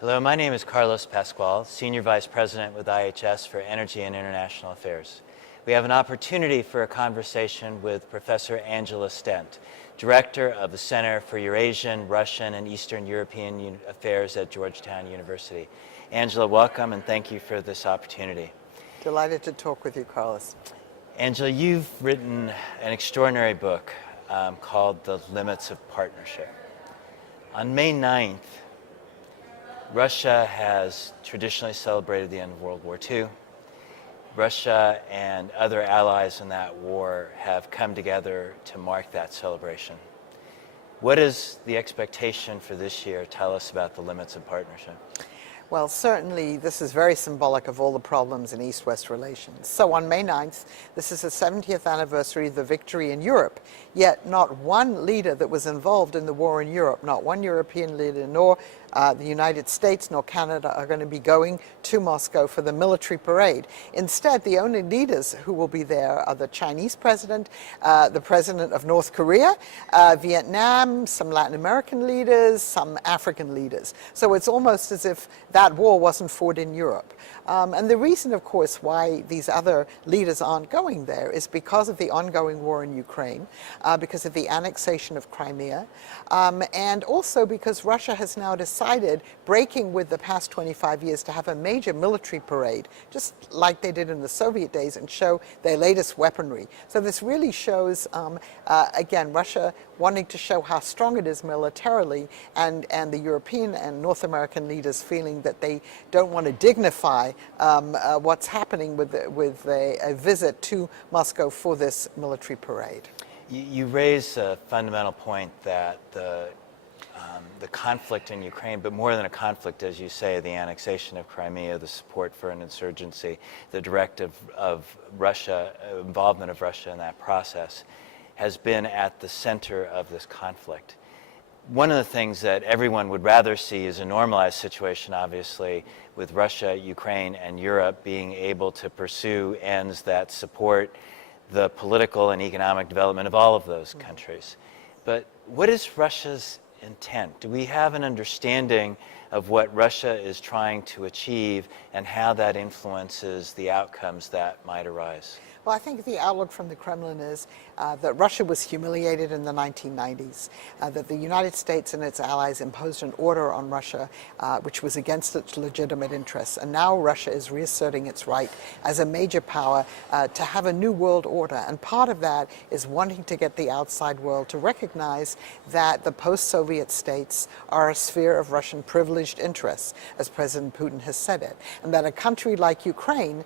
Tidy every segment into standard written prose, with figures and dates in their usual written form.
Hello, my name is Carlos Pascual, Senior Vice President with IHS for Energy and International Affairs. We have an opportunity for a conversation with Professor Angela Stent, Director of the Center for Eurasian, Russian, and Eastern European Affairs at Georgetown University. Angela, welcome and thank you for this opportunity. Delighted to talk with you, Carlos. Angela, you've written an extraordinary book called The Limits of Partnership. On May 9th, Russia has traditionally celebrated the end of World War II. Russia and other allies in that war have come together to mark that celebration. What is the expectation for this year? Tell us about the limits of partnership. Well, certainly this is very symbolic of all the problems in East-West relations. So on May 9th, this is the 70th anniversary of the victory in Europe, yet not one leader that was involved in the war in Europe, not one European leader, nor the United States nor Canada are going to be going to Moscow for the military parade. Instead, the only leaders who will be there are the Chinese president, the president of North Korea, Vietnam, some Latin American leaders, some African leaders. So it's almost as if that war wasn't fought in Europe. And the reason, of course, why these other leaders aren't going there is because of the ongoing war in Ukraine, because of the annexation of Crimea, and also because Russia has now decided, breaking with the past 25 years, to have a major military parade, just like they did in the Soviet days, and show their latest weaponry. So this really shows, again, Russia wanting to show how strong it is militarily, and the European and North American leaders feeling that they don't want to dignify what's happening with a visit to Moscow for this military parade. You raise a fundamental point that the conflict in Ukraine, but more than a conflict, as you say, the annexation of Crimea, the support for an insurgency, the directive of Russia, involvement of Russia in that process, has been at the center of this conflict. One of the things that everyone would rather see is a normalized situation, obviously, with Russia, Ukraine, and Europe being able to pursue ends that support the political and economic development of all of those countries. But what is Russia's intent? Do we have an understanding of what Russia is trying to achieve and how that influences the outcomes that might arise? Well, I think the outlook from the Kremlin is that Russia was humiliated in the 1990s, that the United States and its allies imposed an order on Russia which was against its legitimate interests. And now Russia is reasserting its right as a major power to have a new world order. And part of that is wanting to get the outside world to recognize that the post-Soviet states are a sphere of Russian privileged interests, as President Putin has said it, and that a country like Ukraine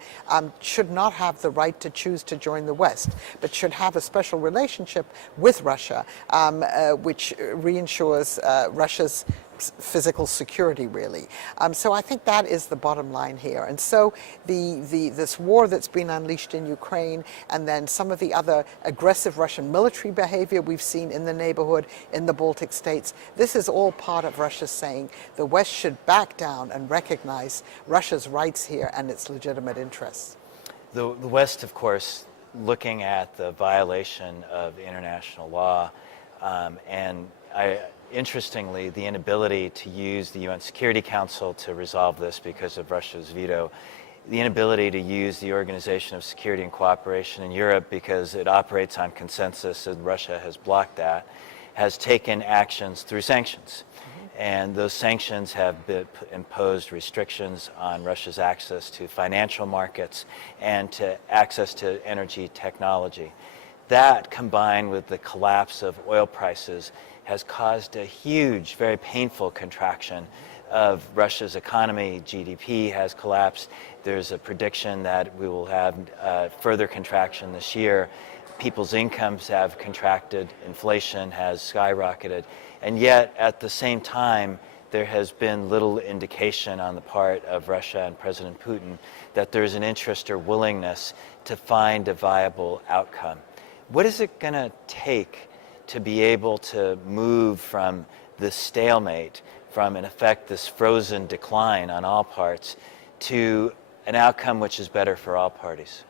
should not have the right to choose to join the West, but should have a special relationship with Russia, which reinsures Russia's physical security, really. So I think that is the bottom line here. And so this war that's been unleashed in Ukraine, and then some of the other aggressive Russian military behavior we've seen in the neighborhood, in the Baltic states, this is all part of Russia saying the West should back down and recognize Russia's rights here and its legitimate interests. The West, of course, looking at the violation of international law and interestingly, the inability to use the UN Security Council to resolve this because of Russia's veto, the inability to use the Organization of Security and Cooperation in Europe because it operates on consensus and Russia has blocked that, has taken actions through sanctions. And those sanctions have imposed restrictions on Russia's access to financial markets and to access to energy technology. That, combined with the collapse of oil prices, has caused a huge, very painful contraction of Russia's economy. GDP has collapsed. There's a prediction that we will have further contraction this year. People's incomes have contracted. Inflation has skyrocketed. And yet, at the same time, there has been little indication on the part of Russia and President Putin that there's an interest or willingness to find a viable outcome. What is it going to take to be able to move from this stalemate, from, in effect, this frozen decline on all parts, to an outcome which is better for all parties?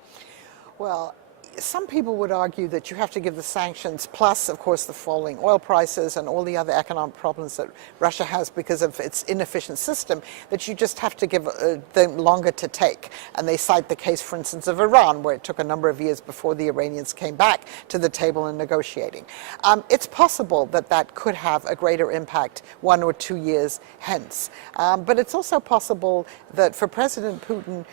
Well, some people would argue that you have to give the sanctions plus, of course, the falling oil prices and all the other economic problems that Russia has because of its inefficient system, that you just have to give them longer to take. And they cite the case, for instance, of Iran, where it took a number of years before the Iranians came back to the table in negotiating. It's possible that that could have a greater impact 1 or 2 years hence. But it's also possible that for President Putin,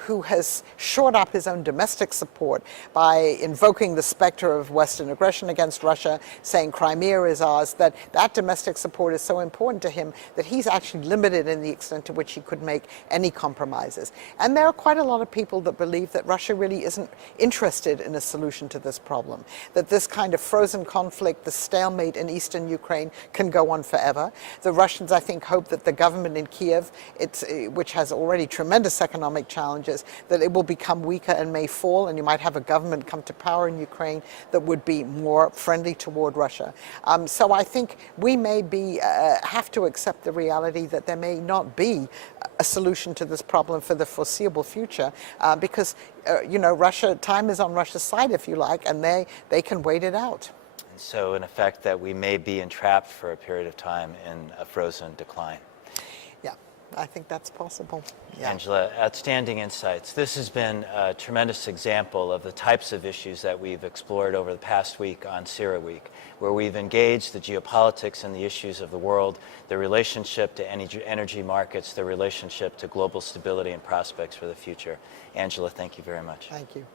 who has shored up his own domestic support by invoking the specter of Western aggression against Russia, saying Crimea is ours, that domestic support is so important to him that he's actually limited in the extent to which he could make any compromises. And there are quite a lot of people that believe that Russia really isn't interested in a solution to this problem, that this kind of frozen conflict, the stalemate in eastern Ukraine, can go on forever. The Russians, I think, hope that the government in Kiev, which has already tremendous economic challenges, that it will become weaker and may fall, and you might have a government come to power in Ukraine that would be more friendly toward Russia. So I think we may have to accept the reality that there may not be a solution to this problem for the foreseeable future, because Russia, time is on Russia's side, if you like, and they can wait it out. And so in effect that we may be entrapped for a period of time in a frozen decline. Yeah, I think that's possible. Yeah. Angela, outstanding insights. This has been a tremendous example of the types of issues that we've explored over the past week on CERAWeek, where we've engaged the geopolitics and the issues of the world, the relationship to energy markets, the relationship to global stability and prospects for the future. Angela, thank you very much. Thank you.